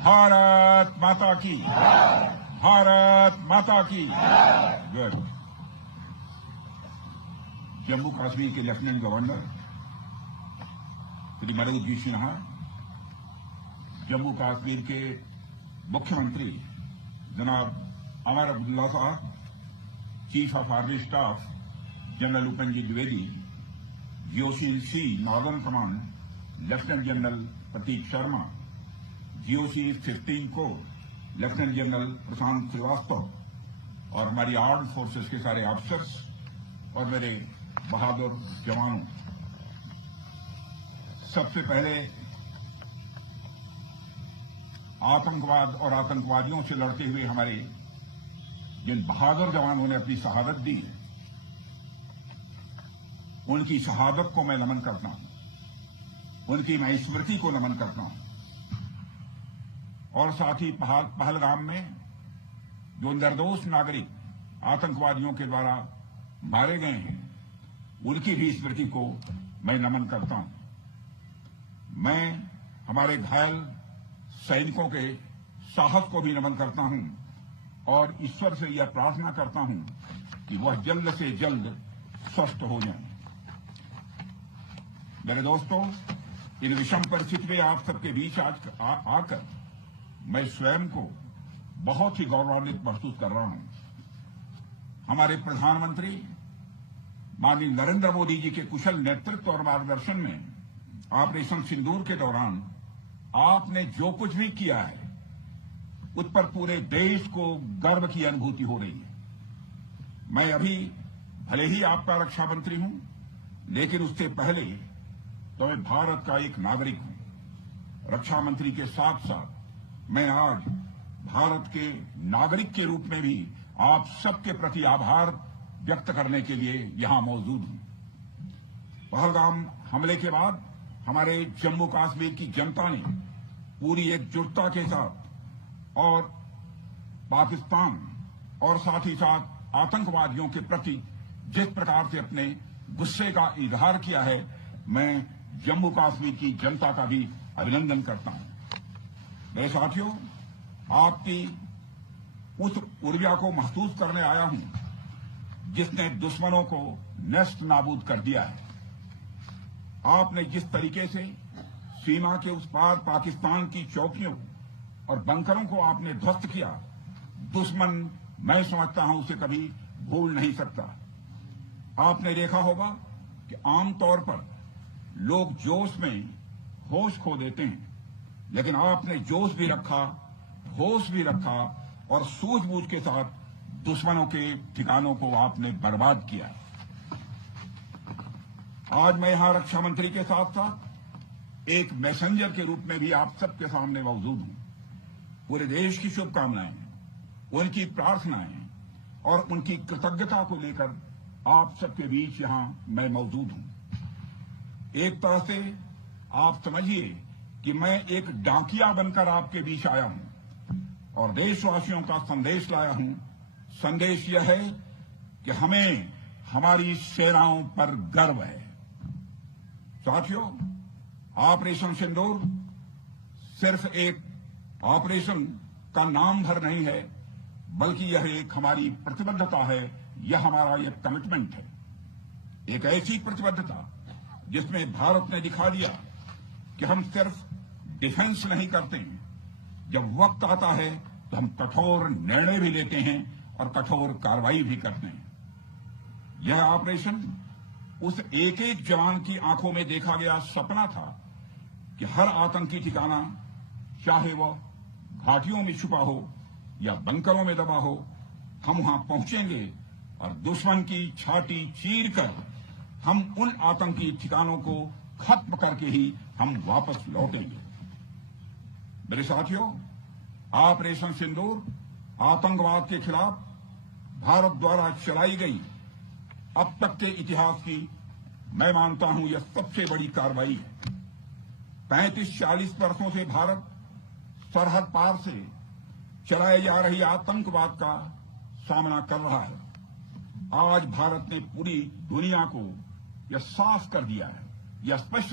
भारत माता की, भारत माता की। गुड। जम्मू कश्मीर के लेफ्टिनेंट गवर्नर श्री मनोज जी सिन्हा, जम्मू कश्मीर के मुख्यमंत्री जनाब Amar Abdullah sahab, chief of army staff general Upendra Dwivedi, GOC northern command lieutenant general Pratik Sharma, GOC 15 को लेफ्टिनेंट जनरल प्रशांत श्रीवास्तव और हमारी आर्म्ड फोर्सेस के सारे ऑफिसर्स और मेरे बहादुर जवानों, सबसे पहले आतंकवाद और आतंकवादियों से लड़ते हुए हमारे जिन बहादुर जवानों ने अपनी शहादत दी, उनकी शहादत को मैं नमन करता हूं, उनकी मैं स्मृति को नमन करता हूं। और साथ ही पहलगाम में जो निर्दोष नागरिक आतंकवादियों के द्वारा मारे गए हैं, उनकी भी स्मृति को मैं नमन करता हूं। मैं हमारे घायल सैनिकों के साहस को भी नमन करता हूं और ईश्वर से यह प्रार्थना करता हूं कि वह जल्द से जल्द स्वस्थ हो जाएं। मेरे दोस्तों, इन विषम परिस्थिति में आप सबके बीच आज आकर मैं स्वयं को बहुत ही गौरवान्वित महसूस कर रहा हूं। हमारे प्रधानमंत्री माननीय नरेंद्र मोदी जी के कुशल नेतृत्व और मार्गदर्शन में ऑपरेशन सिंदूर के दौरान आपने जो कुछ भी किया है, उस पर पूरे देश को गर्व की अनुभूति हो रही है। मैं अभी भले ही आपका रक्षा मंत्री हूं, लेकिन उससे पहले तो मैं भारत का एक नागरिक हूं। रक्षा मंत्री के साथ साथ मैं आज भारत के नागरिक के रूप में भी आप सबके प्रति आभार व्यक्त करने के लिए यहां मौजूद हूं। पहलगाम हमले के बाद हमारे जम्मू कश्मीर की जनता ने पूरी एकजुटता के साथ और पाकिस्तान और साथ ही साथ आतंकवादियों के प्रति जिस प्रकार से अपने गुस्से का इजहार किया है, मैं जम्मू कश्मीर की जनता का भी अभिनंदन करता हूं। मेरे साथियों, आपकी उस ऊर्जा को महसूस करने आया हूं जिसने दुश्मनों को नष्ट नाबूद कर दिया है। आपने जिस तरीके से सीमा के उस पार पाकिस्तान की चौकियों और बंकरों को आपने ध्वस्त किया, दुश्मन मैं समझता हूं उसे कभी भूल नहीं सकता। आपने देखा होगा कि आमतौर पर लोग जोश में होश खो देते हैं, लेकिन आपने जोश भी रखा, होश भी रखा और सूझबूझ के साथ दुश्मनों के ठिकानों को आपने बर्बाद किया। आज मैं यहां रक्षा मंत्री के साथ साथ एक मैसेंजर के रूप में भी आप सबके सामने मौजूद हूं। पूरे देश की शुभकामनाएं, उनकी प्रार्थनाएं और उनकी कृतज्ञता को लेकर आप सबके बीच यहां मैं मौजूद हूं। एक तरह से आप समझिए कि मैं एक डाकिया बनकर आपके बीच आया हूं और देशवासियों का संदेश लाया हूं। संदेश यह है कि हमें हमारी सेनाओं पर गर्व है। साथियों, ऑपरेशन सिंदूर सिर्फ एक ऑपरेशन का नाम भर नहीं है, बल्कि यह एक हमारी प्रतिबद्धता है, यह हमारा एक कमिटमेंट है। एक ऐसी प्रतिबद्धता जिसमें भारत ने दिखा दिया कि हम सिर्फ डिफेंस नहीं करते हैं, जब वक्त आता है तो हम कठोर निर्णय भी लेते हैं और कठोर कार्रवाई भी करते हैं। यह ऑपरेशन उस एक एक जवान की आंखों में देखा गया सपना था कि हर आतंकी ठिकाना, चाहे वह घाटियों में छुपा हो या बंकरों में दबा हो, हम वहां पहुंचेंगे और दुश्मन की छाती चीर कर हम उन आतंकी ठिकानों को खत्म करके ही हम वापस लौटेंगे। मेरे साथियों, ऑपरेशन सिंदूर आतंकवाद के खिलाफ भारत द्वारा चलाई गई अब तक के इतिहास की मैं मानता हूं यह सबसे बड़ी कार्रवाई है। 35-40 वर्षों से भारत सरहद पार से चलाए जा रही आतंकवाद का सामना कर रहा है। आज भारत ने पूरी दुनिया को यह साफ कर दिया है, यह स्पष्ट